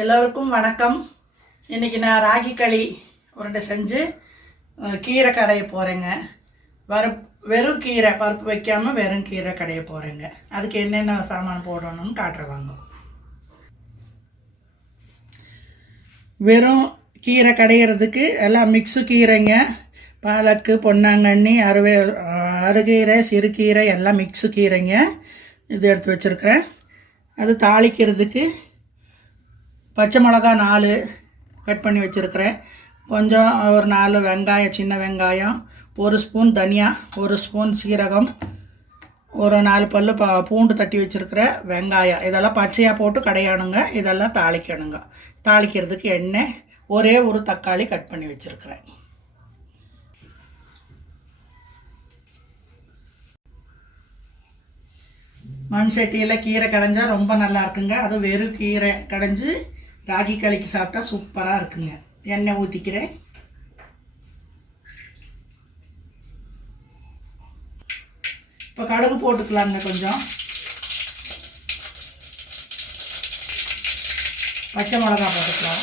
எல்லோருக்கும் வணக்கம். இன்றைக்கி நான் ராகி களி உருண்டை செஞ்சு கீரை கடைய போகிறேங்க. வெறும் கீரை, பருப்பு வைக்காமல் வெறும் கீரை கடைய போகிறேங்க. அதுக்கு என்னென்ன சாமான் போடணும்னு காட்டுறவாங்க. வெறும் கீரை கடையிறதுக்கு எல்லாம் மிக்ஸு கீரைங்க. பாலக்கு, பொன்னாங்கண்ணி, அருகீரை, சிறுகீரை எல்லாம் மிக்ஸு கீரைங்க. இது எடுத்து வச்சுருக்கிறேன். அது தாளிக்கிறதுக்கு பச்சை மிளகா 4 கட் பண்ணி வச்சுருக்கிறேன். கொஞ்சம் ஒரு 4 வெங்காயம், சின்ன வெங்காயம், 1 ஸ்பூன் தனியா, 1 ஸ்பூன் சீரகம், ஒரு 4 பல்லு பூண்டு தட்டி வச்சுருக்கிறேன். வெங்காயம் இதெல்லாம் பச்சையாக போட்டு கடையானுங்க. இதெல்லாம் தாளிக்கணுங்க. தாளிக்கிறதுக்கு எண்ணெய், ஒரே ஒரு தக்காளி கட் பண்ணி வச்சுருக்கிறேன். மண் சட்டியில் கீரை கடைஞ்சா ரொம்ப நல்லா இருக்குங்க. அதுவும் வெறும் கீரை கடைஞ்சி ராகி களிக்கு சாப்பிட்டா சூப்பராக இருக்குங்க. எண்ணெய் ஊற்றிக்கிறேன். இப்போ கடுகு போட்டுக்கலாங்க. கொஞ்சம் பச்சை மிளகா போட்டுக்கலாம்.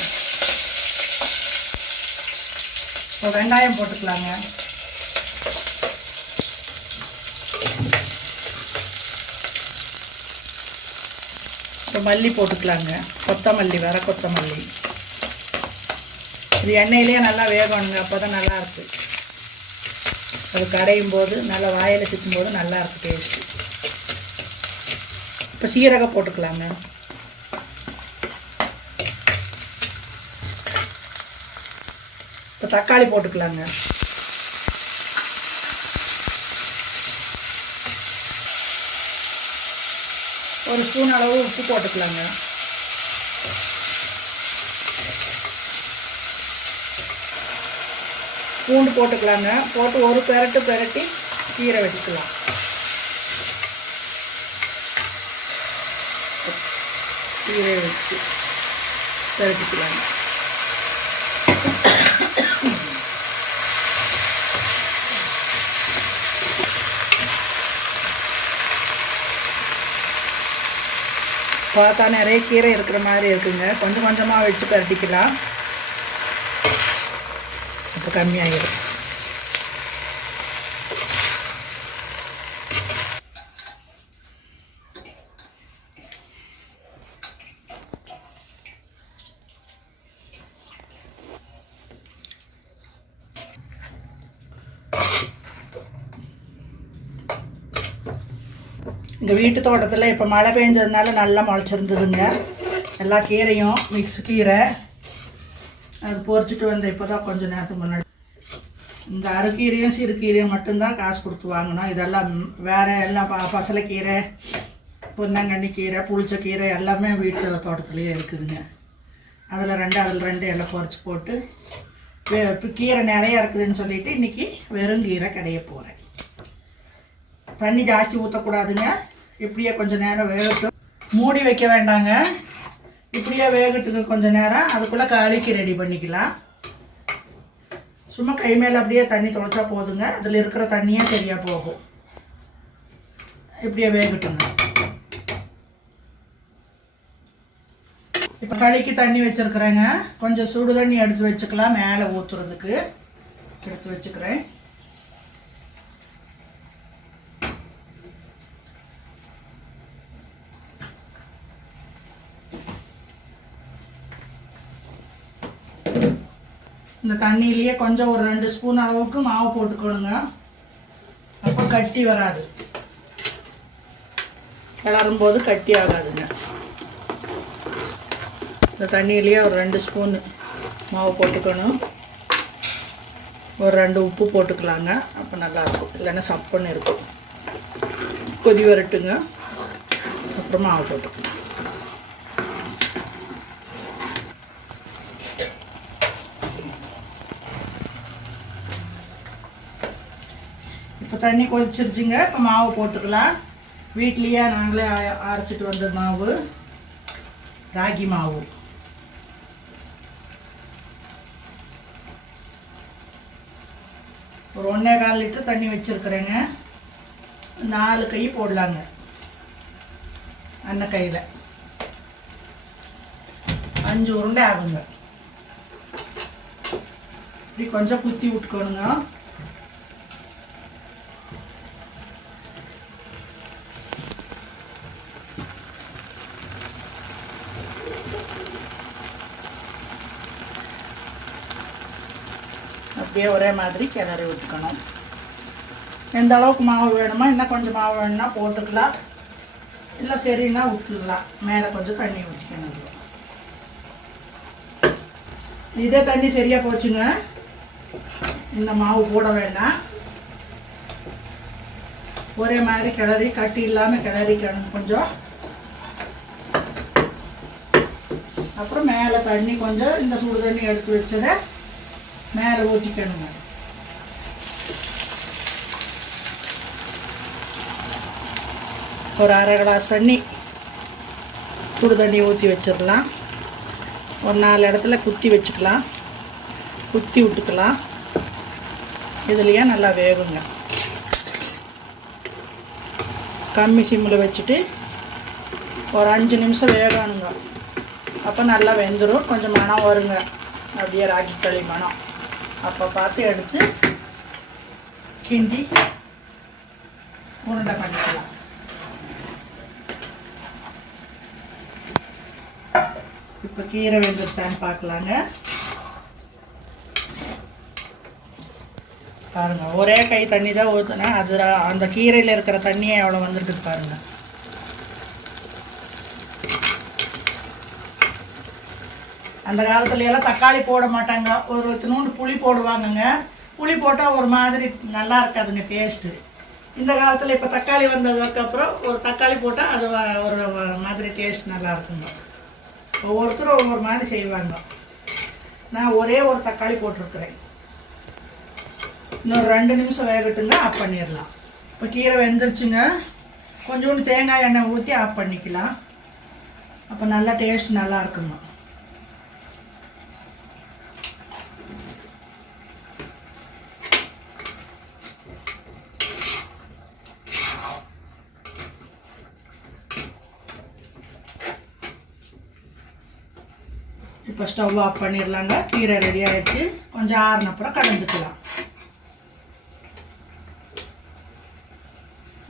இப்போ வெங்காயம் போட்டுக்கலாங்க. இப்போ மல்லி போட்டுக்கலாங்க. கொத்தமல்லி, வர கொத்தமல்லி. இது எண்ணெயிலே நல்லா வேகணுங்க. அப்போ தான் நல்லாயிருக்கு. அது கடையும் போது நல்லா வாயில் சிக்கும் போது நல்லாயிருக்கு டேஸ்ட்டு. இப்போ சீரகம் போட்டுக்கலாங்க. இப்போ தக்காளி போட்டுக்கலாங்க. ஒரு ஸ்பூன் அளவு உப்பு போட்டுக்கலாங்க. பூண்டு போட்டுக்கலாங்க. போட்டு ஒரு பெரட்டி கீரை வச்சுக்கலாம். கீரை வச்சு பெரட்டிக்கலாங்க. பார்த்தா நிறைய கீரை இருக்கிற மாதிரி இருக்குங்க. கொஞ்சம் கொஞ்சமாக வச்சு பரட்டிக்கலாம். இப்போ கம்மியாகிடும். எங்கள் வீட்டு தோட்டத்தில் இப்போ மழை பெஞ்சதுனால நல்லா முளைச்சிருந்ததுங்க. எல்லா கீரையும் மிக்ஸ் கீரை. அது பொறிச்சிட்டு வந்த இப்போ தான் கொஞ்சம் நேரத்துக்கு முன்னாடி. இந்த அரைக்கீரையும் சிறுகீரையும் மட்டும்தான் காசு கொடுத்து வாங்கினோம். இதெல்லாம் வேறு எல்லாம் பசலைக்கீரை, பொன்னாங்கண்ணி கீரை, புளிச்சக்கீரை எல்லாமே வீட்டு தோட்டத்துலேயே இருக்குதுங்க. அதில் ரெண்டு எல்லாம் பொறிச்சு போட்டு இப்போ கீரை நிறையா இருக்குதுன்னு சொல்லிவிட்டு இன்றைக்கி வெறும் கீரை கடைய போகிறேன். தண்ணி ஜாஸ்தி ஊற்றக்கூடாதுங்க. இப்படியே கொஞ்சம் நேரம் வேகட்டும். மூடி வைக்க வேண்டாங்க. இப்படியே வேகட்டுக்கு கொஞ்சம் நேரம். அதுக்குள்ளே களிக்கு ரெடி பண்ணிக்கலாம். சும்மா கை மேலே அப்படியே தண்ணி தொலைச்சா போதுங்க. அதில் இருக்கிற தண்ணியே சரியாக போகும். இப்படியே வேகட்டுங்க. இப்போ களிக்கு தண்ணி வச்சுருக்குறேங்க. கொஞ்சம் சுடு தண்ணி எடுத்து வச்சுக்கலாம். மேலே ஊற்றுறதுக்கு எடுத்து வச்சுக்கிறேன். இந்த தண்ணியிலேயே கொஞ்சம் ஒரு 2 ஸ்பூன் அளவுக்கு மாவு போட்டுக்கணுங்க. அப்போ கட்டி வராது. கிளறும் போது கட்டி ஆகாதுங்க. இந்த தண்ணியிலேயே ஒரு 2 ஸ்பூன் மாவு போட்டுக்கணும். ஒரு 2 உப்பு போட்டுக்கலாங்க. அப்போ நல்லாயிருக்கும். இல்லைன்னா சப்புன்னு இருக்கும். கொதி வரட்டுங்க. அப்புறம் மாவு போட்டுக்கலாம். இப்போ தண்ணி கொதிச்சிருச்சுங்க. இப்போ மாவு போட்டுக்கலாம். வீட்லேயே நாங்களே அரைச்சிட்டு வந்த மாவு, ராகி மாவு. ஒரு 1.25 லிட்டர் தண்ணி வச்சுருக்குறேங்க. 4 கை போடலாங்க. அன்ன கையில் 5 உருண்டை ஆகுங்க. இப்படி கொஞ்சம் குத்தி விட்டுக்கணுங்க. அப்படியே ஒரே மாதிரி கிளறி விட்டுக்கணும். எந்த அளவுக்கு மாவு வேணுமோ, இன்னும் கொஞ்சம் மாவு வேணும்னா போட்டுக்கலாம், இல்லை சரின்னா விட்டுடலாம். மேலே கொஞ்சம் தண்ணி ஊற்றிக்கணும். இதே தண்ணி சரியாக போச்சுங்க, இந்த மாவு போட வேண்டாம். ஒரே மாதிரி கிளறி கட்டி இல்லாமல் கிளறிக்கணும் கொஞ்சம். அப்புறம் மேலே தண்ணி கொஞ்சம், இந்த சுடு தண்ணி எடுத்து வச்சதை மேலே ஊற்றிக்கணுங்க. ஒரு அரை கிளாஸ் தண்ணி சுடு தண்ணி ஊற்றி வச்சிடலாம். ஒரு 4 இடத்துல குத்தி வச்சுக்கலாம், குத்தி விட்டுக்கலாம். இதுலேயே நல்லா வேகுங்க. கம்மி சிம்மில் வச்சுட்டு ஒரு 5 நிமிஷம் வேகணுங்க. அப்போ நல்லா வெந்துடும். கொஞ்சம் மணம் வருங்க, அப்படியே ராகி களி மணம். அப்போ பார்த்து எடுத்து கிண்டி உருண்டை பண்ணிக்கலாம். இப்போ கீரை வெந்துருச்சான்னு பார்க்கலாங்க. பாருங்கள், ஒரே கை தண்ணி தான் ஊற்றுனேன். அது அந்த கீரையில் இருக்கிற தண்ணியே எவ்வளோ வந்துருக்குது பாருங்கள். அந்த காலத்துலையெல்லாம் தக்காளி போட மாட்டாங்க, ஒரு நூண்டு புளி போடுவாங்கங்க. புளி போட்டால் ஒரு மாதிரி நல்லா இருக்காதுங்க டேஸ்ட்டு. இந்த காலத்தில் இப்போ தக்காளி வந்ததுக்கப்புறம் ஒரு தக்காளி போட்டால் அது ஒரு மாதிரி டேஸ்ட் நல்லா இருக்குங்க. ஒவ்வொருத்தரும் ஒவ்வொரு மாதிரி செய்வாங்க. நான் ஒரே ஒரு தக்காளி போட்டிருக்கிறேன். இன்னொரு 2 நிமிஷம் வேகட்டுங்க, ஆஃப் பண்ணிடலாம். இப்போ கீரை வெந்துருச்சுங்க. கொஞ்சோண்டு தேங்காய் எண்ணெய் ஊற்றி ஆஃப் பண்ணிக்கலாம். அப்போ நல்லா டேஸ்ட் நல்லா இருக்குங்க. இப்போ ஸ்டவ் ஆஃப் பண்ணிடலாங்க. கீரை ரெடி ஆகிடுச்சு. கொஞ்சம் ஆறுன அப்புறம் கடைஞ்சிக்கலாம்.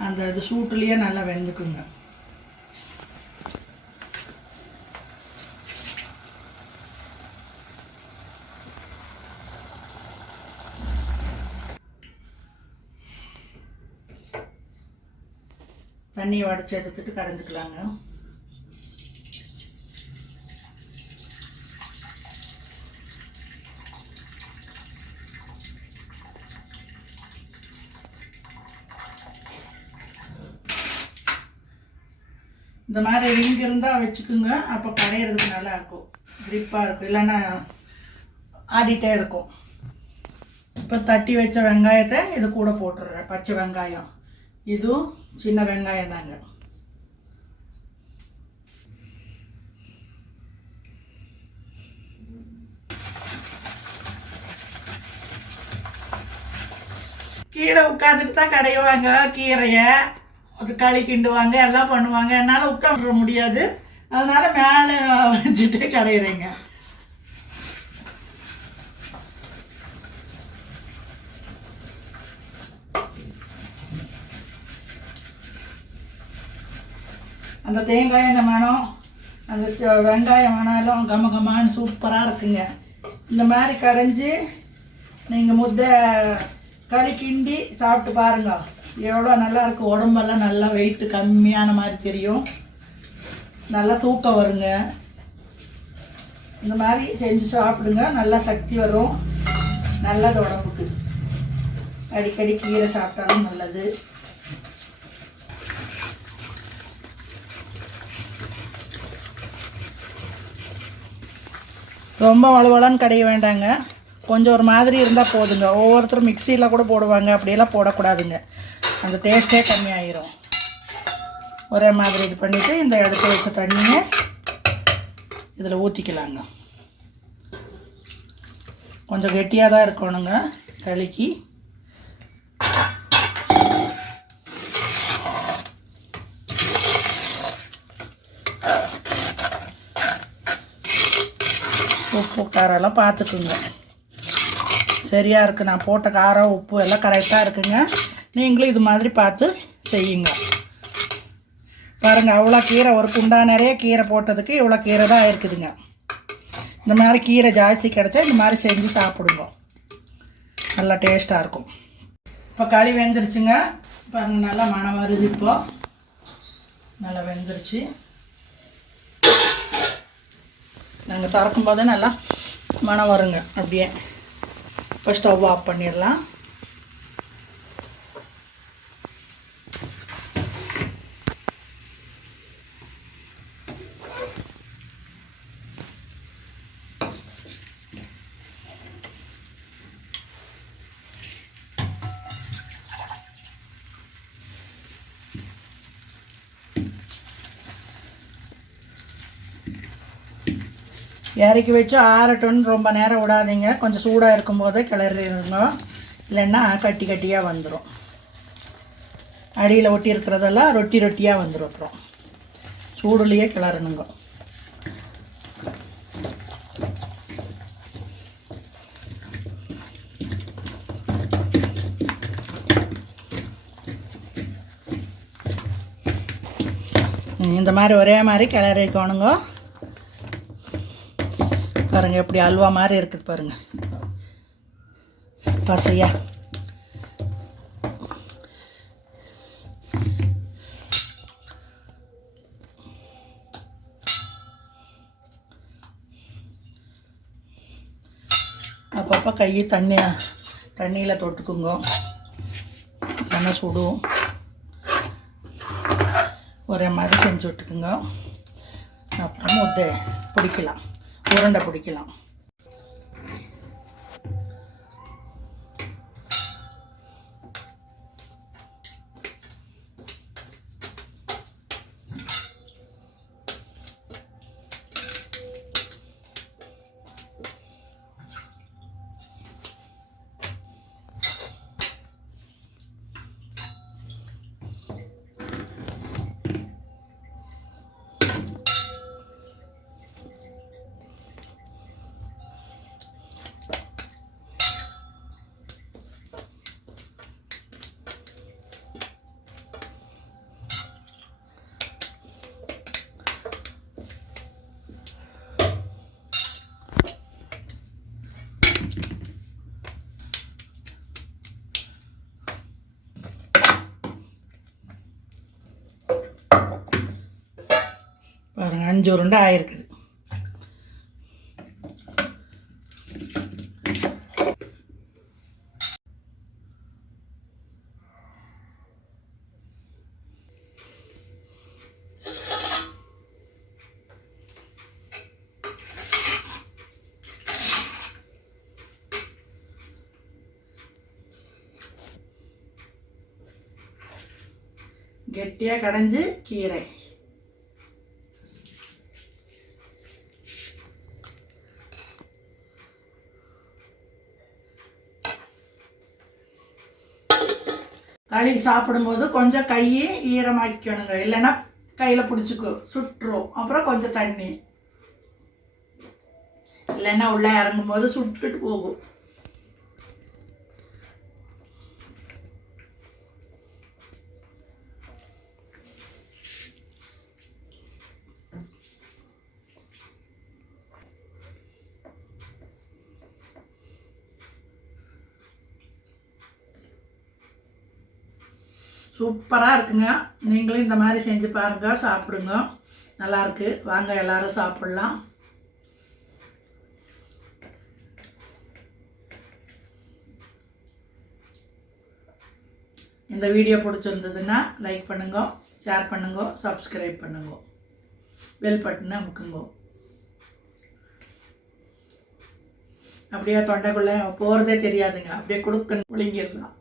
அந்த இது சூட்டுலேயே நல்லா வெந்துக்குங்க. தண்ணியை வடித்து எடுத்துட்டு கடைஞ்சிக்கலாங்க. இந்த மாதிரி ரிங் இருந்தால் வச்சுக்குங்க. அப்போ கடையிறதுக்கு நல்லா இருக்கும், கிரிப்பாக இருக்கும். இல்லைன்னா ஆடிட்டே இருக்கும். இப்போ தட்டி வச்ச வெங்காயத்தை இது கூட போட்டுடுறேன். பச்சை வெங்காயம், இதுவும் சின்ன வெங்காயம் தாங்க. கீழே உட்காந்துட்டு தான் கடையுவாங்க கீரையை. அது களி கிண்டுவாங்க, எல்லாம் பண்ணுவாங்க. என்னால் உட்காந்துட முடியாது, அதனால் மேலே வச்சுட்டு கடையிறேங்க. அந்த தேங்காய் எண்ணெய் மணம், அந்த வெங்காயம் மணம் கம கமான்னு சூப்பராக இருக்குங்க. இந்த மாதிரி கடைஞ்சி நீங்கள் முட்டை களி கிண்டி சாப்பிட்டு பாருங்க, எவ்வளோ நல்லா இருக்கும். உடம்பெல்லாம் நல்லா வெயிட்டு கம்மியான மாதிரி தெரியும், நல்லா தூக்கம் வருங்க. இந்த மாதிரி செஞ்சு சாப்பிடுங்க, நல்லா சக்தி வரும், நல்லது உடம்புக்கு. அடிக்கடி கீரை சாப்பிட்டாலும் நல்லது. ரொம்ப வலுவலான்னு கடைய வேண்டாங்க, கொஞ்சம் ஒரு மாதிரி இருந்தால் போதுங்க. ஒவ்வொருத்தரும் மிக்சியில் கூட போடுவாங்க, அப்படியெல்லாம் போடக்கூடாதுங்க, அந்த டேஸ்ட்டே கம்மியாயிரும். ஒரே மாதிரி இது பண்ணிவிட்டு இந்த எடுத்து வச்ச தண்ணியை இதில் ஊற்றிக்கலாங்க. கொஞ்சம் கெட்டியாக தான் இருக்கணுங்க களிக்கு. உப்பு காரெல்லாம் பார்த்துக்குங்க. சரியாக இருக்குது. நான் போட்ட காரம் உப்பு எல்லாம் கரெக்டாக இருக்குங்க. நீங்களும் இது மாதிரி பார்த்து செய்யுங்க. பாருங்கள், அவ்வளோ கீரை, ஒரு குண்டா நிறைய கீரை போட்டதுக்கு இவ்வளோ கீரை தான் இருக்குதுங்க. இந்த மாதிரி கீரை ஜாஸ்தி கிடச்சா இந்த மாதிரி செஞ்சு சாப்பிடுங்க, நல்லா டேஸ்ட்டாக இருக்கும். இப்போ களி வெந்துருச்சுங்க. பாருங்கள், நல்லா மணம் வருது. இப்போது நல்லா வெந்துருச்சு. நாங்கள் திறக்கும் போதே நல்லா மணம் வருங்க. அப்படியே இப்போ ஸ்டவ் ஆஃப் பண்ணிடலாம். இறக்கி வச்சு ஆறட்டுன்னு ரொம்ப நேரம் விடாதீங்க. கொஞ்சம் சூடாக இருக்கும்போதே கிளறிடுங்க, இல்லைன்னா கட்டி கட்டியாக வந்துடும். அடியில் ஒட்டி இருக்கிறதெல்லாம் ரொட்டி ரொட்டியாக வந்துடும். அப்புறம் சூடுலேயே கிளறணுங்க. இந்த மாதிரி ஒரே மாதிரி கிளறிக்கணுங்க. பாருங்கள், எப்படி அல்வா மாதிரி இருக்குது பாருங்கள், பசையா. அப்பப்போ கையை தண்ணியில் தொட்டுக்குங்க, இல்லைன்னா சுடும். ஒரே மாதிரி செஞ்சு விட்டுக்குங்க. அப்புறம் முட்டை பிடிக்கலாம், உருண்டை பிடிக்கலாம். பாருங்கள், 5 உருண்டை ஆயிருக்குது. கெட்டியாக கடைஞ்சி கீரை. களி சாப்பிடும்போது கொஞ்சம் கையை ஈரமாக்கணுங்க, இல்லைன்னா கையில் பிடிச்சிக்கும், சுட்டுரும். அப்புறம் கொஞ்சம் தண்ணி, இல்லைன்னா உள்ளே இறங்கும்போது சுட்டுட்டு போகும். சூப்பராக இருக்குங்க. நீங்களும் இந்த மாதிரி செஞ்சு பாருங்க, சாப்பிடுங்க, நல்லாயிருக்கு. வாங்க எல்லாரும் சாப்பிட்லாம். இந்த வீடியோ பிடிச்சிருந்ததுன்னா லைக் பண்ணுங்க, ஷேர் பண்ணுங்க, சப்ஸ்கிரைப் பண்ணுங்க, பெல் பட்டனை அமுக்குங்க. அப்படியே தொண்டைக்குள்ளே போகிறதே தெரியாதுங்க, அப்படியே கொடுக்க முழுங்கிடலாம்.